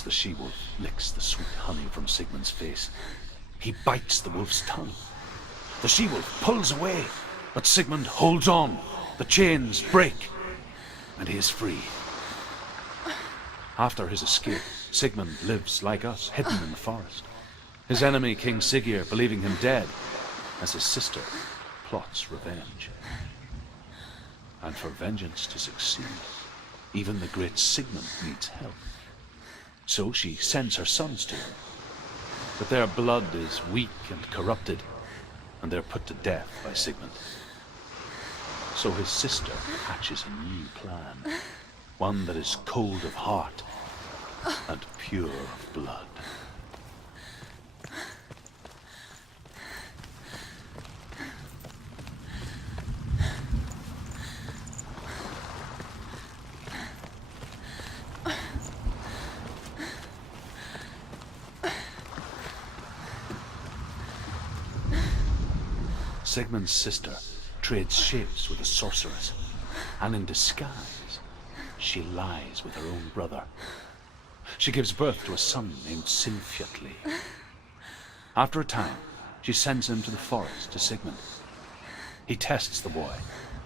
As the she-wolf licks the sweet honey from Sigmund's face, he bites the wolf's tongue. The she-wolf pulls away, but Sigmund holds on. The chains break, and he is free. After his escape, Sigmund lives like us, hidden in the forest. His enemy, King Siggeir, believing him dead, as his sister plots revenge. And for vengeance to succeed, even the great Sigmund needs help. So she sends her sons to him. But their blood is weak and corrupted, and they're put to death by Sigmund. So his sister hatches a new plan, one that is cold of heart and pure of blood. Sigmund's sister trades shapes with a sorceress, and in disguise, she lies with her own brother. She gives birth to a son named Sinfjotli. After a time, she sends him to the forest to Sigmund. He tests the boy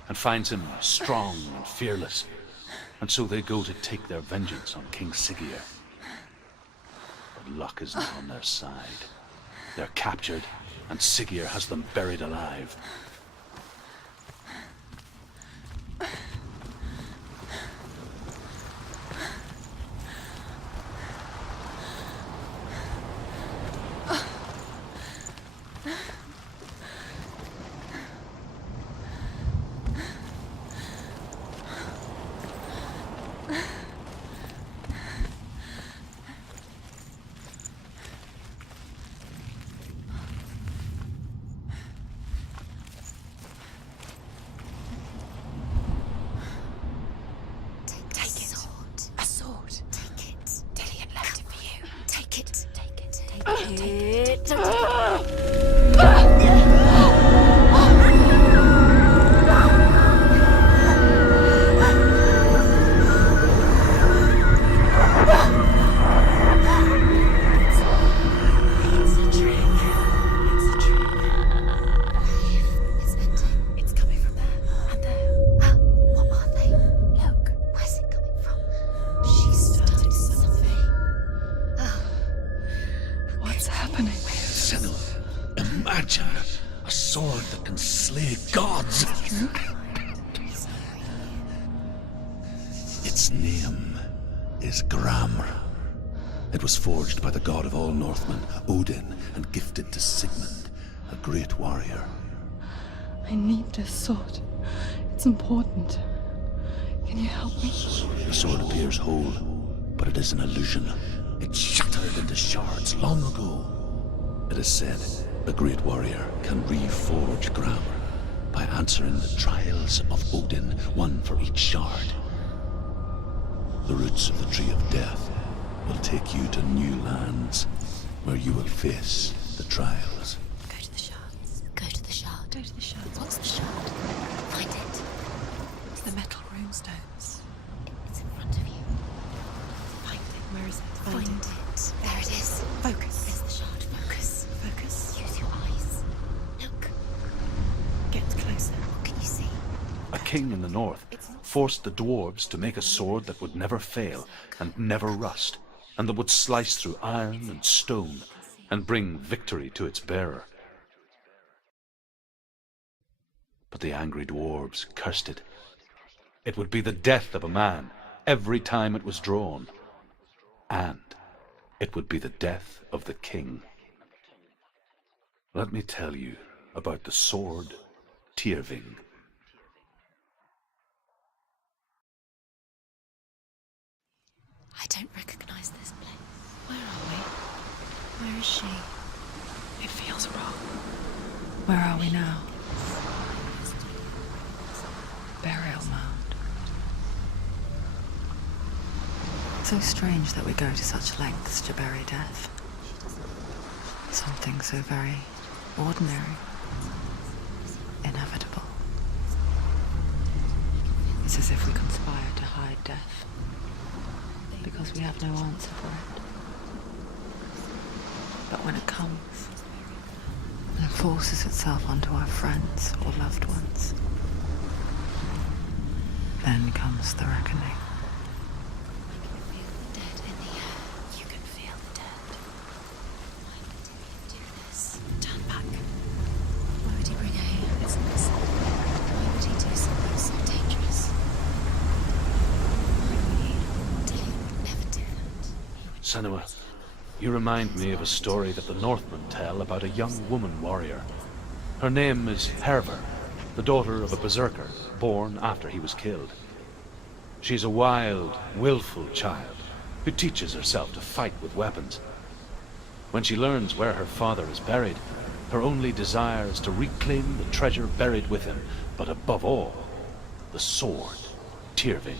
and finds him strong and fearless, and so they go to take their vengeance on King Siggeir. But luck is not on their side. They're captured, and Siggeir has them buried alive. Imagine a sword that can slay gods. Its name is Gramr. It was forged by the god of all Northmen, Odin, and gifted to Sigmund, a great warrior. I need this sword. It's important. Can you help me? The sword appears whole, but it is an illusion. It shattered into shards long ago. It is said the great warrior can reforge Gramr by answering the trials of Odin, one for each shard. The roots of the Tree of Death will take you to new lands where you will face the trials. Go to the shards. Go to the shard. Go to the shards. What's the shard? Find it. It's the metal runestones. It's in front of you. Find it. Where is it? Find it. There it is. Focus. There's the shard. Focus. Focus. Use your eyes. Look. Get closer. What can you see? A king in the north forced the dwarves to make a sword that would never fail and never rust, and that would slice through iron and stone and bring victory to its bearer. But the angry dwarves cursed it. It would be the death of a man every time it was drawn, and it would be the death of the king. Let me tell you about the sword Tyrving. I don't recognize this place. Where are we? Where is she? It feels wrong. Where are we now? Burial mound. So strange that we go to such lengths to bury death. Something so very ordinary, inevitable. It's as if we conspire to hide death, because we have no answer for it. But when it comes, and forces itself onto our friends or loved ones, then comes the reckoning. Feel the dead in the air. You can feel the dead. Why would he do this? Turn back. Why would he bring her here? It's this. Why would he do something so dangerous? Dylan would never do that. Senua, you remind me of a story that the Northmen tell about a young woman warrior. Her name is Herver, the daughter of a berserker, born after he was killed. She's a wild, willful child who teaches herself to fight with weapons. When she learns where her father is buried, her only desire is to reclaim the treasure buried with him, but above all, the sword, Tyrving.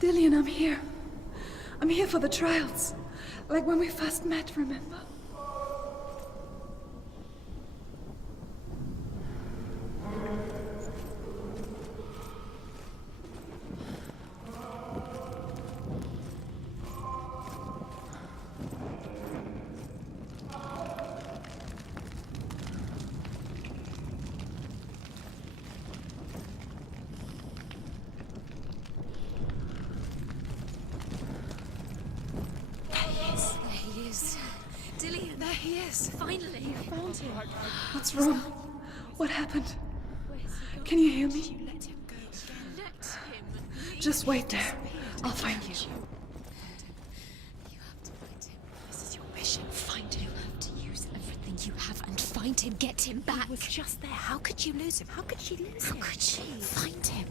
Dillian, I'm here. I'm here for the trials. Like when we first met, remember? Dillian, there he is. Finally, you found him. What's wrong? What happened? Can you hear me? Let him go. Let him. Just wait there. I'll find you. You have to find him. This is your mission. Find him. You have to use everything you have and find him. Get him back. He was just there. How could you lose him? How could she lose him? How could she? Find him.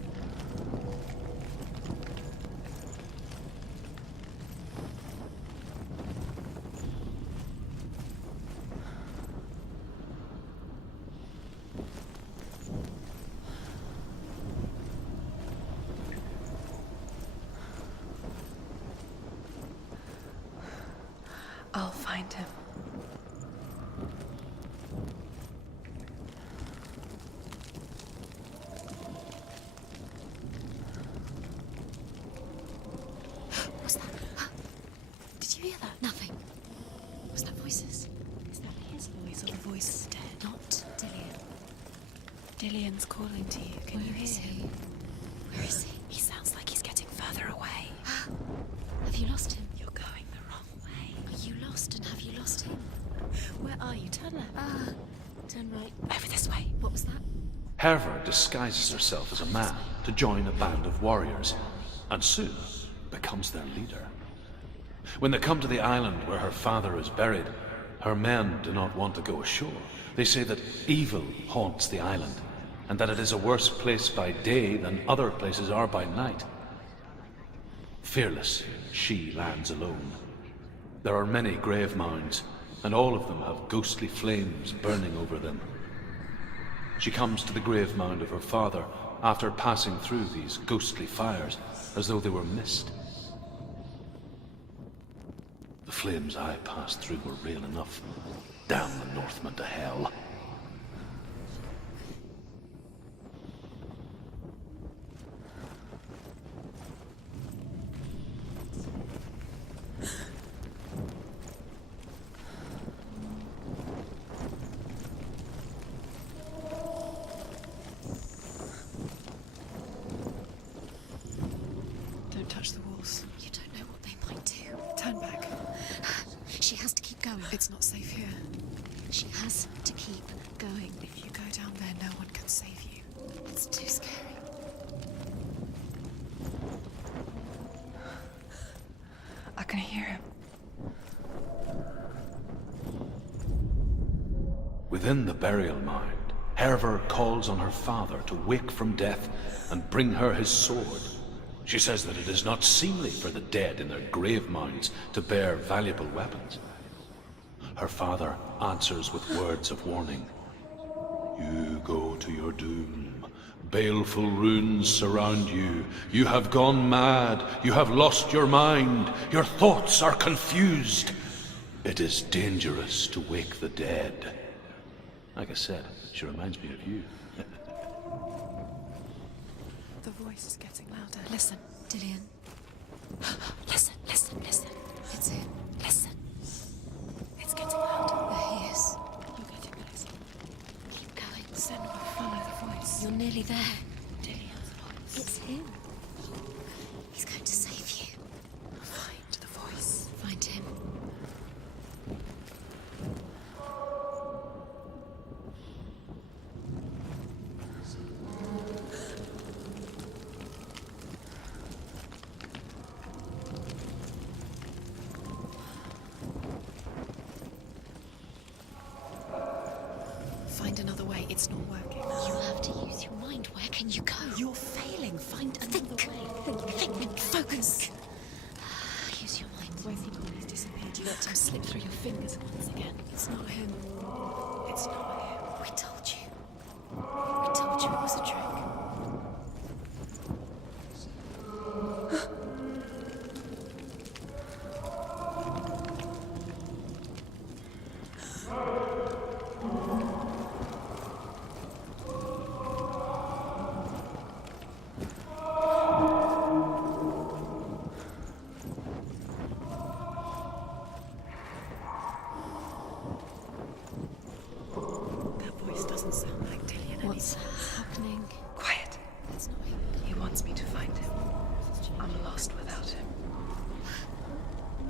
I'll find him. What's that? Did you hear that? Nothing. Was that voices? Is that his voice or the voice dead? Not Dillian. Dillian's calling to you. Can you hear him? Where is he? He sounds like he's getting further away. Have you lost him? You're going the wrong way. Are you lost and have you lost him? Where are you? Turn left. Turn right. Over this way. What was that? Herver disguises herself as a man to join a band of warriors, and soon becomes their leader. When they come to the island where her father is buried, her men do not want to go ashore. They say that evil haunts the island, and that it is a worse place by day than other places are by night. Fearless, she lands alone. There are many grave mounds, and all of them have ghostly flames burning over them. She comes to the grave mound of her father after passing through these ghostly fires, as though they were mist. The flames I passed through were real enough. Damn the Northmen to hell. Don't touch the walls. You don't know what they might do. Turn back. She has to keep going. It's not safe here. She has to keep going. If you go down there, no one can save you. It's too scary. I can hear him. Within the burial mound, Hervor calls on her father to wake from death and bring her his sword. She says that it is not seemly for the dead in their grave mounds to bear valuable weapons. Her father answers with words of warning. You go to your doom. Baleful runes surround you. You have gone mad. You have lost your mind. Your thoughts are confused. It is dangerous to wake the dead. Like I said, she reminds me of you. The voice is getting louder. Listen, Dillian. Listen, listen, listen. It's him. Listen. It's getting louder. There he is. You're getting closer. Keep going. Senua, follow the voice. You're nearly there. Dillian's voice. It's him. He's going to save you. Find the voice. Find him. Find another way. It's not working. You have to use your mind. Where can you go? You're failing. Find another way. Think, focus. Use your mind. Where's he gone? He's disappeared. You let him slip through your fingers once again. It's not him. It's not him. We told you. We told you it was a trick. That voice doesn't sound like Dillian What's anymore. happening? Quiet. That's not him. He wants me to find him. I'm lost without him.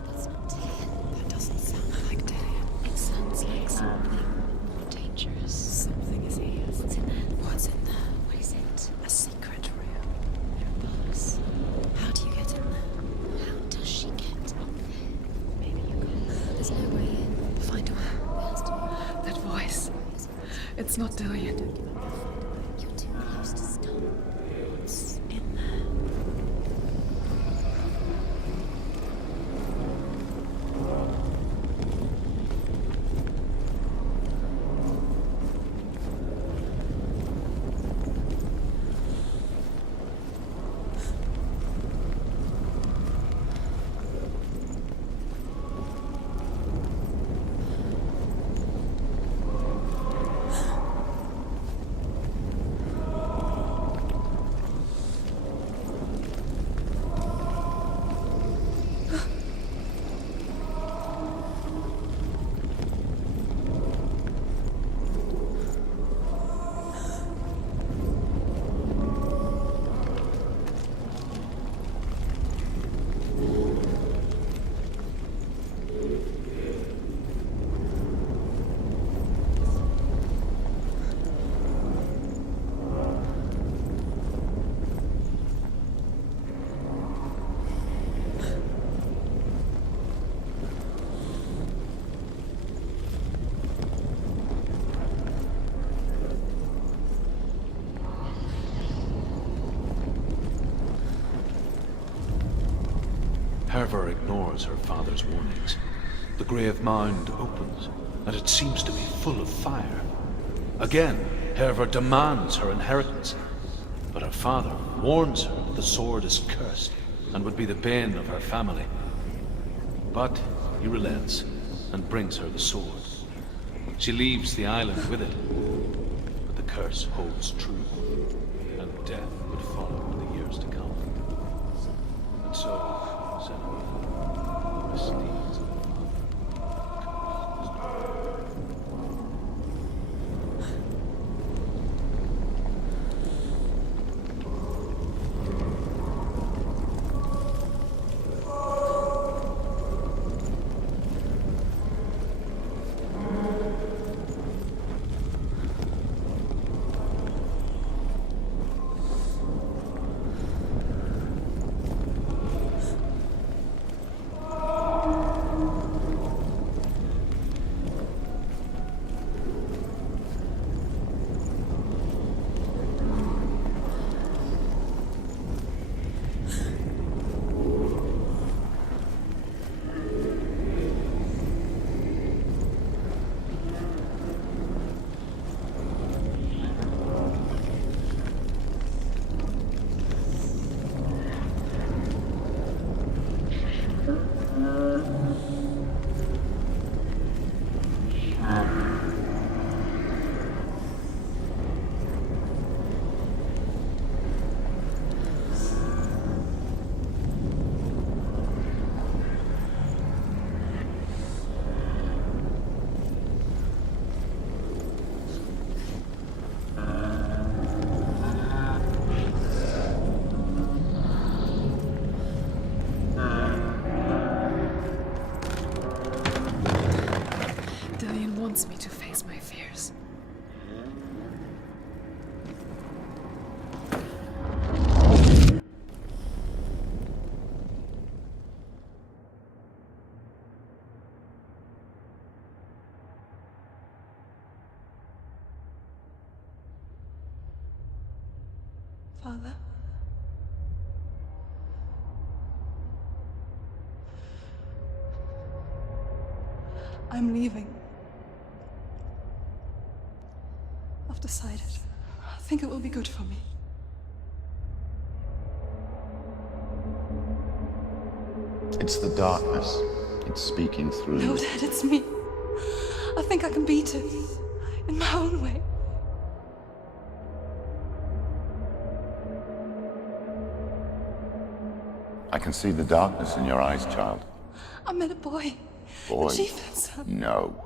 That's not Dillian. That doesn't sound like Dillian. It sounds like something more dangerous. Something is here. What's in there? What's in there? What is it? A secret room. There are bars. How do you get in there? How does she get up there? Maybe you can. There's no way in. Find a way. There has to be. That voice. It's not Dillian. You're too close to stop. What's in there? Hervor ignores her father's warnings. The grave mound opens, and it seems to be full of fire. Again, Hervor demands her inheritance, but her father warns her that the sword is cursed and would be the bane of her family. But he relents and brings her the sword. She leaves the island with it, but the curse holds true, and death would follow in the years to come. And so, Senua, the misdeeds of her wants me to face my fears. Father? I'm leaving. I've decided. I think it will be good for me. It's the darkness. It's speaking through No, you. Dad, it's me. I think I can beat it. In my own way. I can see the darkness in your eyes, child. I met a boy. Boy. The chieftain's son. No.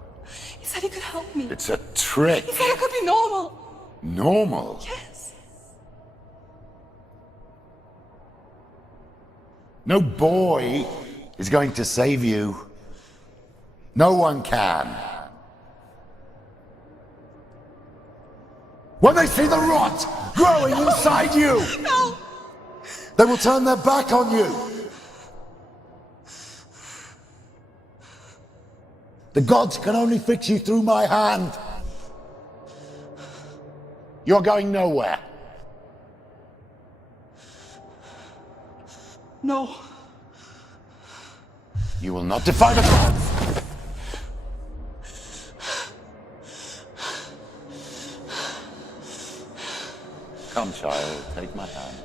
He said he could help me. It's a trick. He said I could be normal. Normal. Yes. No boy is going to save you. No one can. When they see the rot growing inside you, No! they will turn their back on you. The gods can only fix you through my hand. You're going nowhere. No. You will not defy the gods. Come, child, take my hand.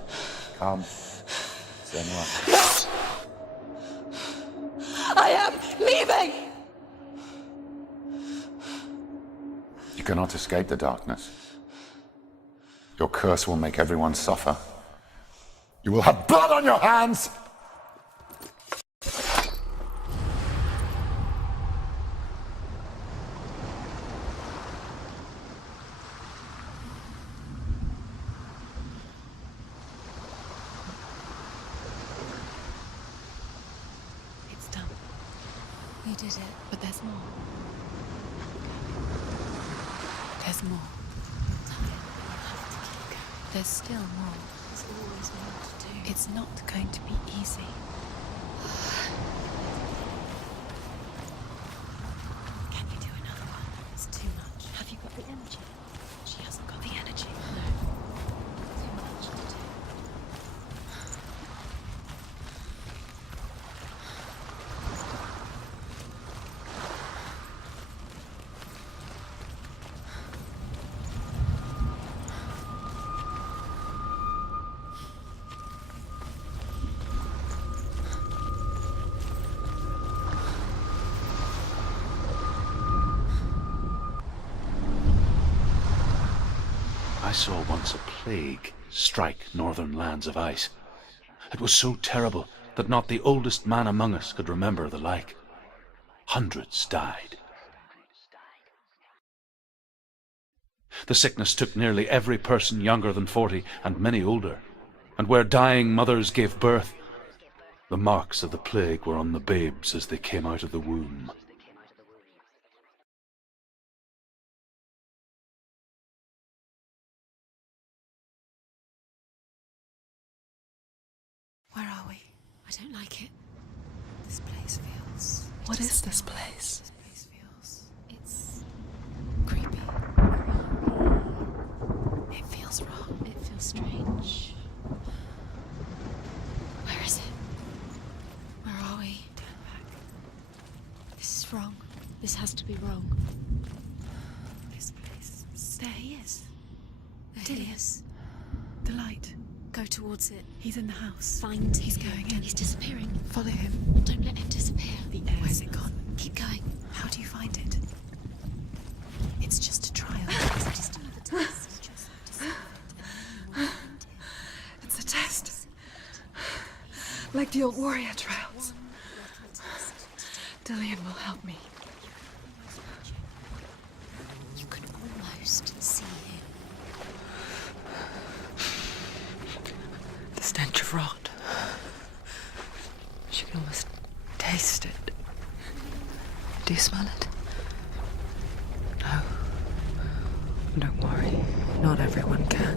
Come. Senua. I am leaving! You cannot escape the darkness. Your curse will make everyone suffer. You will have blood on your hands! It's done. You did it, but there's more. There's more. You're tired, but you have to keep going. There's still more. There's always more to do. It's not going to be easy. Can you do another one? It's too much. Have you got the energy? She hasn't got the energy. No. Too much to do. I saw once a plague strike northern lands of ice. It was so terrible that not the oldest man among us could remember the like. Hundreds died. The sickness took nearly every person younger than 40, and many older. And where dying mothers gave birth, the marks of the plague were on the babes as they came out of the womb. Where are we? I don't like it. This place feels... What is this place? This place feels... It's... creepy. It feels wrong. It feels strange. Where is it? Where are we? Turn back. This is wrong. This has to be wrong. This place... There he is. There he is. The light. Go towards it. He's in the house. Find He's him. going in. He's disappearing. Follow him. Don't let him disappear. The air. Where's it gone? Keep going. How do you find it? It's just a trial. It's just another test. Just discover it and then you will find it. It's a test. Like the old warrior trials. Dillian will help me. You can almost see him. The stench of rot. She can almost taste it. Do you smell it? No. Don't worry. Not everyone can.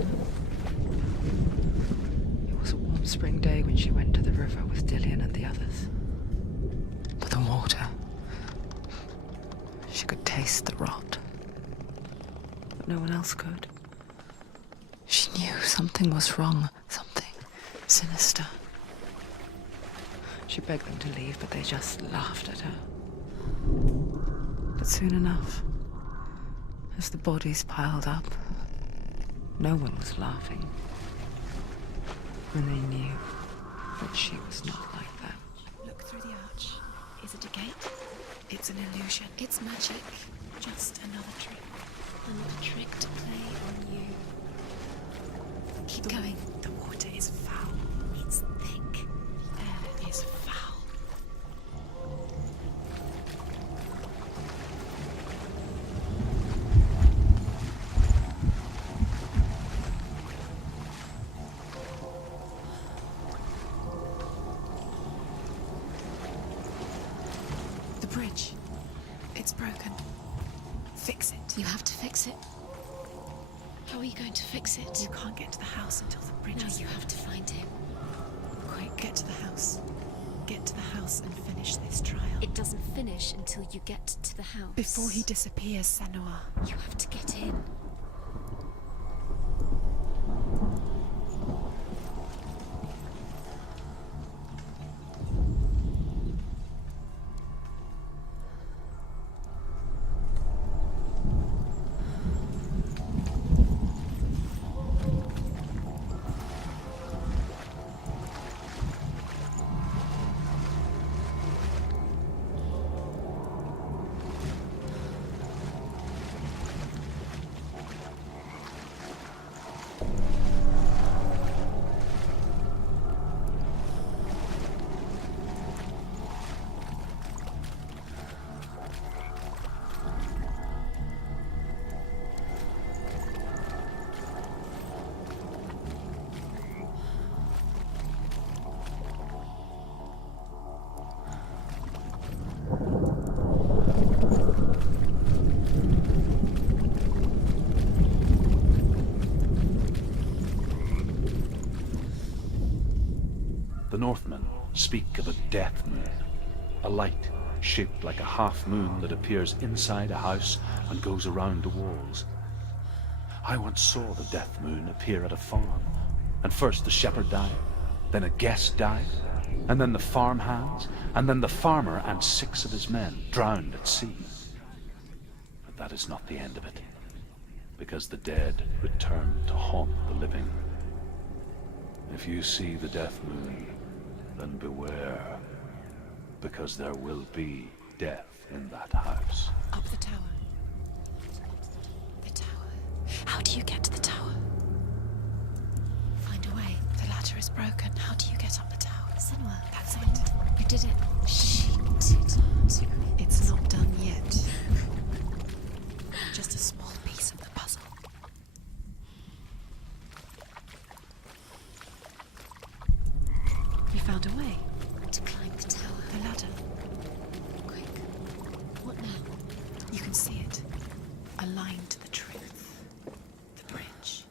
It was a warm spring day when she went to the river with Dillian and the others. But the water... She could taste the rot. But no one else could. She knew something was wrong. Something sinister. She begged them to leave, but they just laughed at her. But soon enough, as the bodies piled up, no one was laughing. And they knew that she was not like them. Look through the arch. Is it a gate? It's an illusion. It's magic. Just another trick. Another trick to play on you. Keep going. The water is foul. It's thick. The air is foul. The bridge. It's broken. Fix it. You have to fix it. How are you going to fix it? You can't get to the house until the bridge No, is you have to find him. Quick, get to the house. Get to the house and finish this trial. It doesn't finish until you get to the house. Before he disappears, Senua. You have to get in. The Northmen speak of a death moon, a light shaped like a half moon that appears inside a house and goes around the walls. I once saw the death moon appear at a farm, and first the shepherd died, then a guest died, and then the farm hands, and then the farmer and 6 of his men drowned at sea. But that is not the end of it, because the dead return to haunt the living. If you see the death moon, then beware, because there will be death in that house. Up the tower. The tower. How do you get to the tower? is broken. How do you get up the tower? Senua, that's it. You did it. She did it. It's not done yet. Just a small piece of the puzzle. You found a way. To climb the tower. The ladder. Quick. What now? You can see it. Aligned to the truth. The bridge.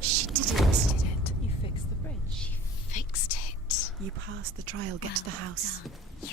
She did it. Did it? You fixed the bridge. She fixed it. You passed the trial. Get to the Well house. done. You